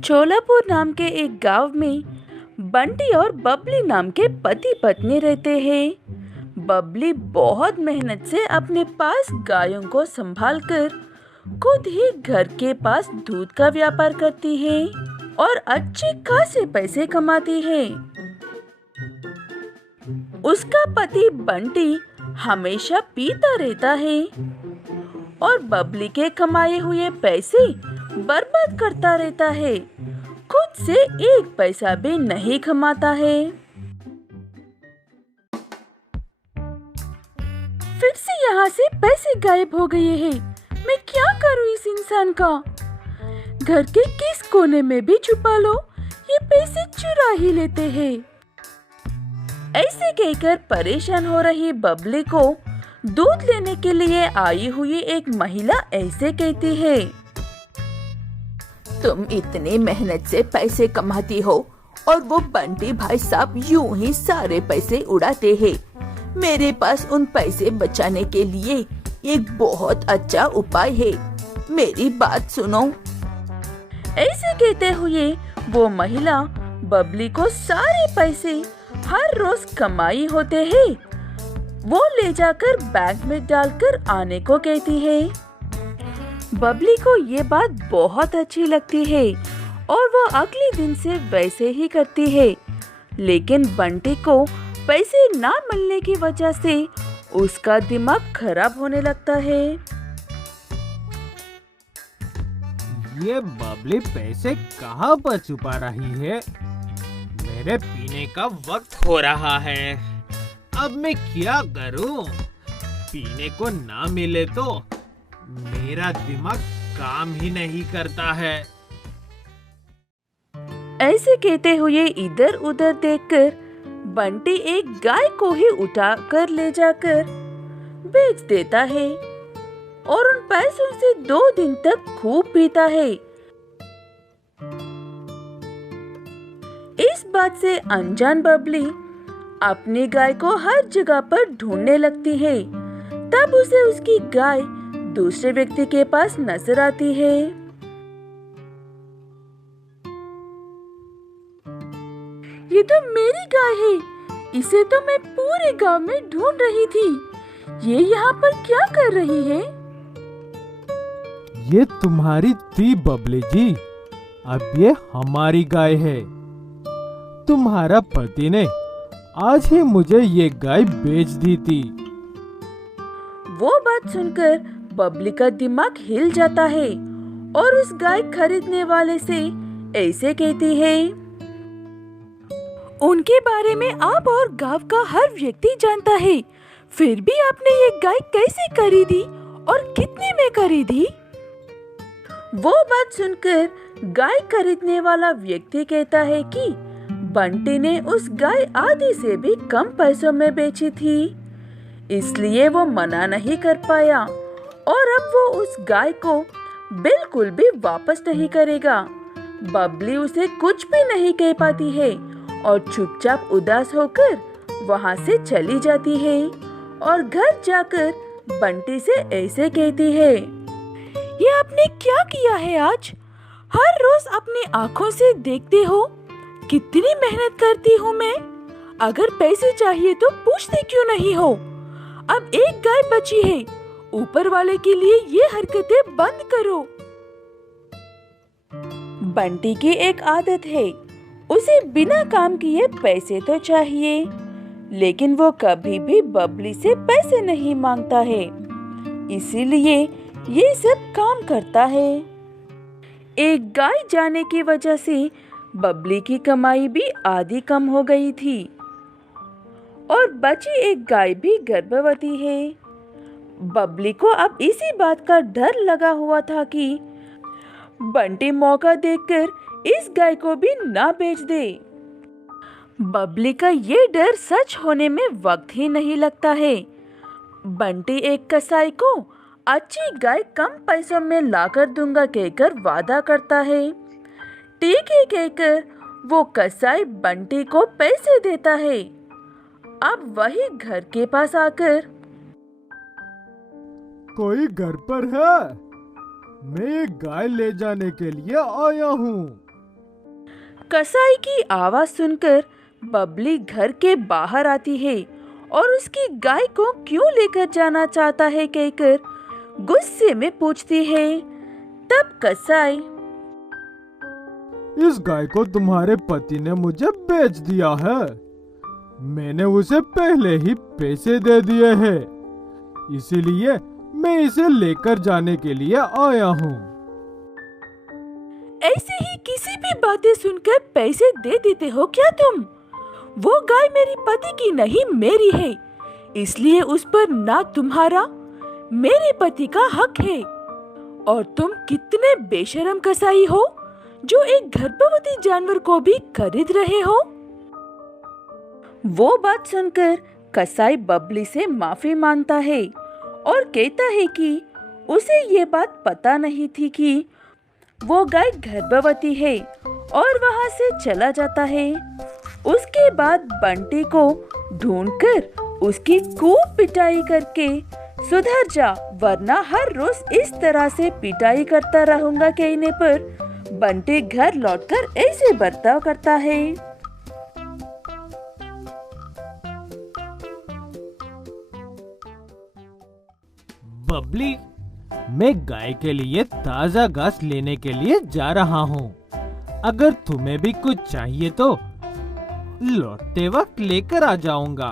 छोलापुर नाम के एक गांव में बंटी और बबली नाम के पति पत्नी रहते हैं। बबली बहुत मेहनत से अपने पास गायों को संभालकर खुद ही घर के पास दूध का व्यापार करती है और अच्छे खासे पैसे कमाती है। उसका पति बंटी हमेशा पीता रहता है और बबली के कमाए हुए पैसे बर्बाद करता रहता है। खुद से एक पैसा भी नहीं कमाता है। फिर से यहाँ से पैसे गायब हो गए हैं। मैं क्या करूँ इस इंसान का? घर के किस कोने में भी छुपा लो, ये पैसे चुरा ही लेते हैं। ऐसे कहकर परेशान हो रही बबली को दूध लेने के लिए आई हुई एक महिला ऐसे कहती है, तुम इतनी मेहनत से पैसे कमाती हो और वो बंटी भाई साहब यूं ही सारे पैसे उड़ाते हैं। मेरे पास उन पैसे बचाने के लिए एक बहुत अच्छा उपाय है, मेरी बात सुनो। ऐसे कहते हुए वो महिला बबली को सारे पैसे हर रोज कमाई होते हैं वो ले जाकर बैंक में डालकर आने को कहती है। बबली को ये बात बहुत अच्छी लगती है और वो अगले दिन से वैसे ही करती है। लेकिन बंटी को पैसे ना मिलने की वजह से उसका दिमाग खराब होने लगता है। ये बबली पैसे कहाँ पर छुपा रही है? मेरे पीने का वक्त हो रहा है, अब मैं क्या करूं? पीने को ना मिले तो मेरा दिमाग काम ही नहीं करता है। ऐसे कहते हुए इधर उधर देखकर बंटी एक गाय को ही उठा कर ले जाकर बेच देता है और उन पैसों से 2 दिन तक खूब पीता है। इस बात से अनजान बबली अपनी गाय को हर जगह पर ढूंढने लगती है। तब उसे उसकी गाय दूसरे व्यक्ति के पास नजर आती है। ये तो मेरी गाय है, इसे तो मैं पूरे गांव में ढूंढ रही थी। ये यहाँ पर क्या कर रही है? ये तुम्हारी थी बबली जी, अब ये हमारी गाय है। तुम्हारा पति ने आज ही मुझे ये गाय बेच दी थी। वो बात सुनकर बबली का दिमाग हिल जाता है और उस गाय खरीदने वाले से ऐसे कहती है, उनके बारे में आप और गांव का हर व्यक्ति जानता है, फिर भी आपने ये गाय कैसे खरीदी और कितने में खरीदी? वो बात सुनकर गाय खरीदने वाला व्यक्ति कहता है कि बंटी ने उस गाय आधी से भी कम पैसों में बेची थी, इसलिए वो मना नहीं कर पाया और अब वो उस गाय को बिल्कुल भी वापस नहीं करेगा। बबली उसे कुछ भी नहीं कह पाती है और चुपचाप उदास होकर वहाँ से चली जाती है और घर जाकर बंटी से ऐसे कहती है, ये आपने क्या किया है आज? हर रोज अपनी आँखों से देखते हो कितनी मेहनत करती हूँ मैं। अगर पैसे चाहिए तो पूछते क्यों नहीं हो? अब एक गाय बची है, ऊपर वाले के लिए ये हरकतें बंद करो। बंटी की एक आदत है, उसे बिना काम किए पैसे तो चाहिए, लेकिन वो कभी भी बबली से पैसे नहीं मांगता है, इसीलिए ये सब काम करता है। एक गाय जाने की वजह से बबली की कमाई भी आधी कम हो गई थी और बची एक गाय भी गर्भवती है। बबली को अब इसी बात का डर लगा हुआ था कि बंटी मौका देखकर इस गाय को भी ना बेच दे। बबली का ये डर सच होने में वक्त ही नहीं लगता है। बंटी एक कसाई को अच्छी गाय कम पैसों में लाकर दूंगा कहकर वादा करता है। ठीक है कहकर वो कसाई बंटी को पैसे देता है। अब वही घर के पास आकर, कोई घर पर है? मैं ये गाय ले जाने के लिए आया हूँ। कसाई की आवाज सुनकर बबली घर के बाहर आती है और उसकी गाय को क्यों लेकर जाना चाहता है कहकर गुस्से में पूछती है। तब कसाई, इस गाय को तुम्हारे पति ने मुझे बेच दिया है। मैंने उसे पहले ही पैसे दे दिए हैं, इसीलिए मैं इसे लेकर जाने के लिए आया हूँ। ऐसे ही किसी भी बातें सुनकर पैसे दे देते हो क्या तुम? वो गाय मेरी पति की नहीं, मेरी है, इसलिए उस पर ना तुम्हारा मेरे पति का हक है। और तुम कितने बेशर्म कसाई हो जो एक गर्भवती जानवर को भी खरीद रहे हो। वो बात सुनकर कसाई बबली से माफी मांगता है और कहता है कि उसे ये बात पता नहीं थी कि वो गाय गर्भवती है और वहां से चला जाता है। उसके बाद बंटी को ढूंढकर उसकी खूब पिटाई करके सुधर जा, वरना हर रोज इस तरह से पिटाई करता रहूंगा कहने पर बंटी घर लौटकर ऐसे बर्ताव करता है। बबली, मैं गाय के लिए ताजा घास लेने के लिए जा रहा हूँ। अगर तुम्हें भी कुछ चाहिए तो लौटते वक्त लेकर आ जाऊंगा।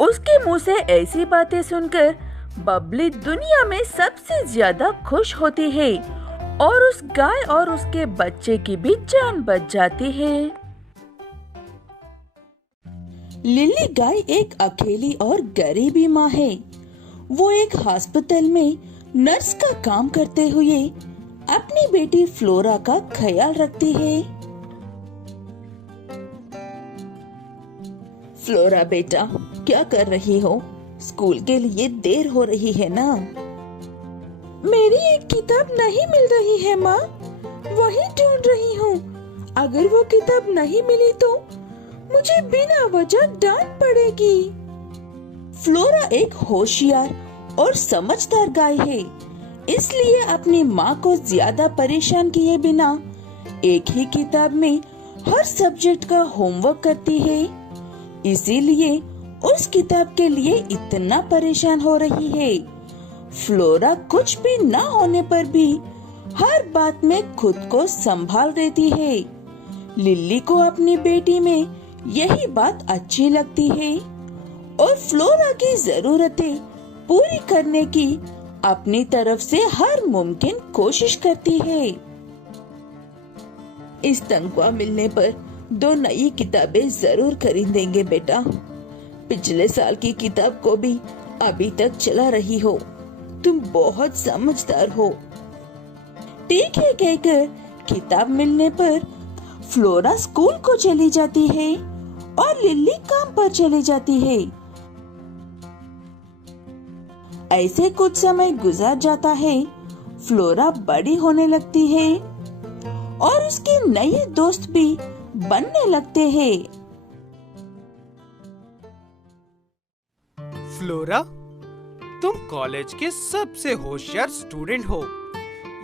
उसके मुंह से ऐसी बातें सुनकर बबली दुनिया में सबसे ज्यादा खुश होती है और उस गाय और उसके बच्चे की भी जान बच जाती है। लिली गाय एक अकेली और गरीबी माँ है। वो एक अस्पताल में नर्स का काम करते हुए अपनी बेटी फ्लोरा का ख्याल रखती है। फ्लोरा बेटा, क्या कर रही हो? स्कूल के लिए देर हो रही है ना? मेरी एक किताब नहीं मिल रही है माँ, वही ढूंढ रही हूँ। अगर वो किताब नहीं मिली तो मुझे बिना वजह डांट पड़ेगी। फ्लोरा एक होशियार और समझदार गाय है, इसलिए अपनी माँ को ज्यादा परेशान किए बिना एक ही किताब में हर सब्जेक्ट का होमवर्क करती है। इसीलिए उस किताब के लिए इतना परेशान हो रही है। फ्लोरा कुछ भी ना होने पर भी हर बात में खुद को संभाल लेती है। लिली को अपनी बेटी में यही बात अच्छी लगती है और फ्लोरा की जरूरतें पूरी करने की अपनी तरफ से हर मुमकिन कोशिश करती है। इस तनख्वाह मिलने पर 2 नई किताबें जरूर खरीदेंगे बेटा। पिछले साल की किताब को भी अभी तक चला रही हो। तुम बहुत समझदार हो। ठीक है कहकर किताब मिलने पर फ्लोरा स्कूल को चली जाती है और लिली काम पर चली जाती है। ऐसे कुछ समय गुजर जाता है। फ्लोरा बड़ी होने लगती है और उसके नए दोस्त भी बनने लगते हैं। फ्लोरा, तुम कॉलेज के सबसे होशियार स्टूडेंट हो,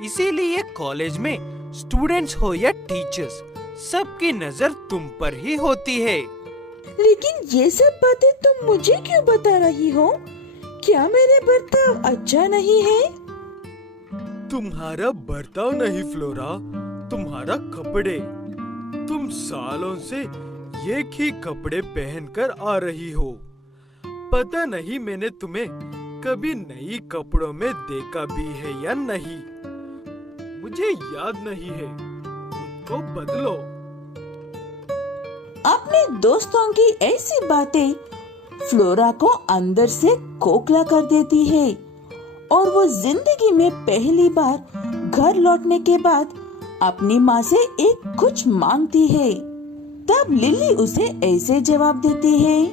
इसीलिए कॉलेज में स्टूडेंट्स हो या टीचर्स, सबकी नजर तुम पर ही होती है। लेकिन ये सब बातें तुम मुझे क्यों बता रही हो? क्या मेरे बर्ताव अच्छा नहीं है? तुम्हारा बर्ताव नहीं फ्लोरा, तुम्हारा कपड़े। तुम सालों से एक ही कपड़े पहनकर आ रही हो। पता नहीं मैंने तुम्हें कभी नई कपड़ों में देखा भी है या नहीं, मुझे याद नहीं है। खुद को बदलो। अपने दोस्तों की ऐसी बातें फ्लोरा को अंदर से खोखला कर देती है और वो जिंदगी में पहली बार घर लौटने के बाद अपनी माँ से एक कुछ मांगती है। तब लिली उसे ऐसे जवाब देती है,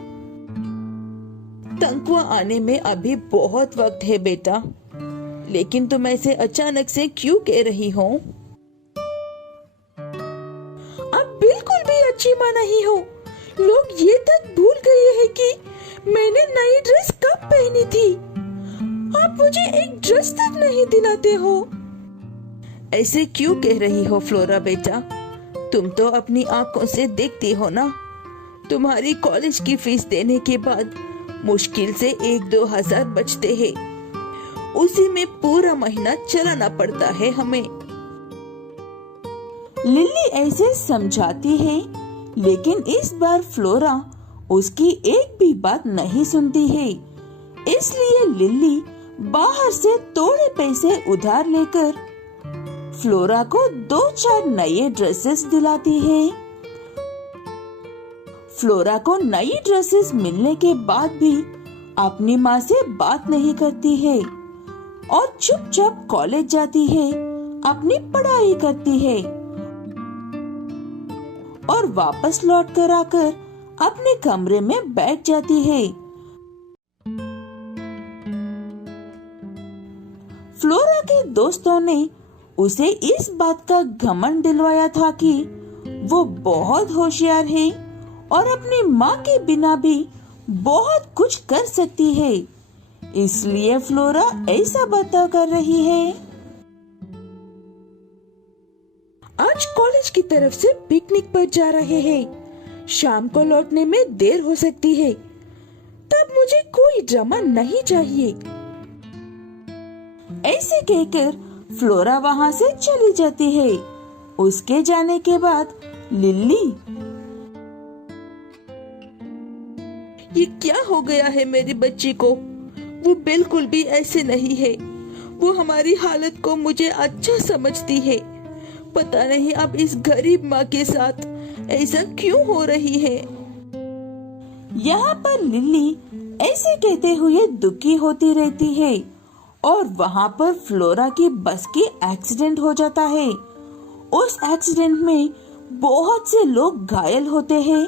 तनख्वाह आने में अभी बहुत वक्त है बेटा, लेकिन तुम ऐसे अचानक से क्यों कह रही हो? अब बिल्कुल भी अच्छी माँ नहीं हो। लोग ये तक भूल गए हैं कि मैंने नई ड्रेस कब पहनी थी। आप मुझे एक ड्रेस तक नहीं दिलाते हो। ऐसे क्यों कह रही हो फ्लोरा बेटा? तुम तो अपनी आंखों से देखती हो ना, तुम्हारी कॉलेज की फीस देने के बाद मुश्किल से 1-2 हजार बचते हैं। उसी में पूरा महीना चलाना पड़ता है हमें। लिली ऐसे समझाती है, लेकिन इस बार फ्लोरा उसकी एक भी बात नहीं सुनती है। इसलिए लिली बाहर से थोड़े पैसे उधार लेकर फ्लोरा को 2-4 नए ड्रेसेस दिलाती है। फ्लोरा को नई ड्रेसेस मिलने के बाद भी अपनी माँ से बात नहीं करती है और चुपचाप कॉलेज जाती है, अपनी पढ़ाई करती है और वापस लौट कर आकर अपने कमरे में बैठ जाती है। फ्लोरा के दोस्तों ने उसे इस बात का घमंड दिलवाया था कि वो बहुत होशियार है और अपनी माँ के बिना भी बहुत कुछ कर सकती है, इसलिए फ्लोरा ऐसा बर्ताव कर रही है। आज कॉलेज की तरफ से पिकनिक पर जा रहे हैं। शाम को लौटने में देर हो सकती है, तब मुझे कोई ड्रामा नहीं चाहिए। ऐसे कहकर फ्लोरा वहाँ से चली जाती है। उसके जाने के बाद लिली, ये क्या हो गया है मेरी बच्ची को? वो बिल्कुल भी ऐसे नहीं है। वो हमारी हालत को मुझे अच्छा समझती है। पता नहीं अब इस गरीब माँ के साथ ऐसा क्यों हो रही है। यहाँ पर लिली ऐसे कहते हुए दुखी होती रहती है और वहाँ पर फ्लोरा की बस की एक्सीडेंट हो जाता है। उस एक्सीडेंट में बहुत से लोग घायल होते हैं,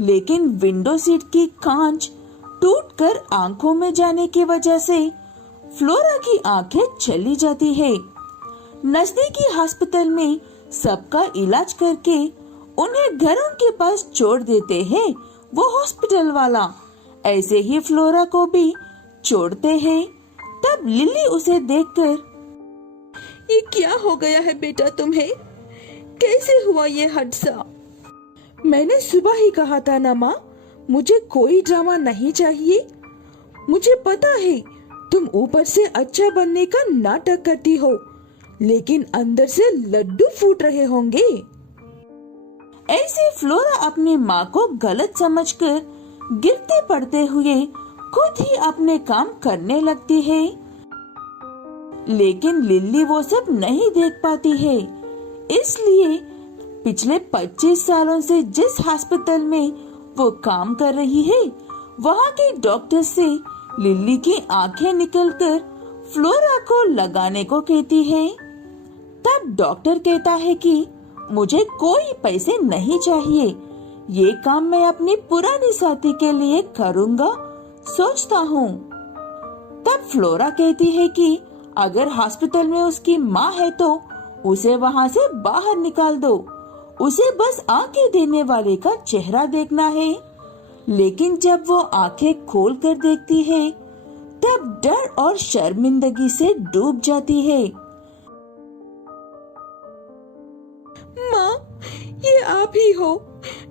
लेकिन विंडो सीट की कांच टूटकर आंखों में जाने की वजह से फ्लोरा की आंखें चली जाती है। नजदीकी अस्पताल में सबका इलाज करके उन्हें घरों के पास छोड़ देते हैं वो हॉस्पिटल वाला। ऐसे ही फ्लोरा को भी छोड़ते हैं। तब लिली उसे देखकर, ये क्या हो गया है बेटा तुम्हें? कैसे हुआ ये हादसा? मैंने सुबह ही कहा था ना माँ, मुझे कोई ड्रामा नहीं चाहिए। मुझे पता है तुम ऊपर से अच्छा बनने का नाटक करती हो, लेकिन अंदर से लड्डू फूट रहे होंगे। ऐसे फ्लोरा अपनी माँ को गलत समझकर गिरते पड़ते हुए खुद ही अपने काम करने लगती है, लेकिन लिली वो सब नहीं देख पाती है। इसलिए पिछले 25 सालों से जिस अस्पताल में वो काम कर रही है, वहाँ के डॉक्टर से लिली की आंखें निकलकर फ्लोरा को लगाने को कहती है। तब डॉक्टर कहता है कि मुझे कोई पैसे नहीं चाहिए, ये काम मैं अपनी पुरानी साथी के लिए करूँगा सोचता हूँ। तब फ्लोरा कहती है कि अगर हॉस्पिटल में उसकी माँ है तो उसे वहाँ से बाहर निकाल दो, उसे बस आंखें देने वाले का चेहरा देखना है। लेकिन जब वो आंखें खोल कर देखती है, तब डर और शर्मिंदगी से डूब जाती है। माँ, ये आप ही हो।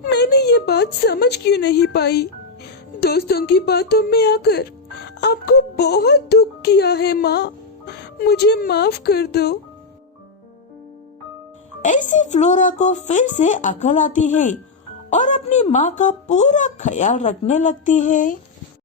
मैंने ये बात समझ क्यों नहीं पाई? दोस्तों की बातों में आकर आपको बहुत दुख किया है माँ, मुझे माफ कर दो। ऐसे फ्लोरा को फिर से अकल आती है और अपनी माँ का पूरा ख्याल रखने लगती है।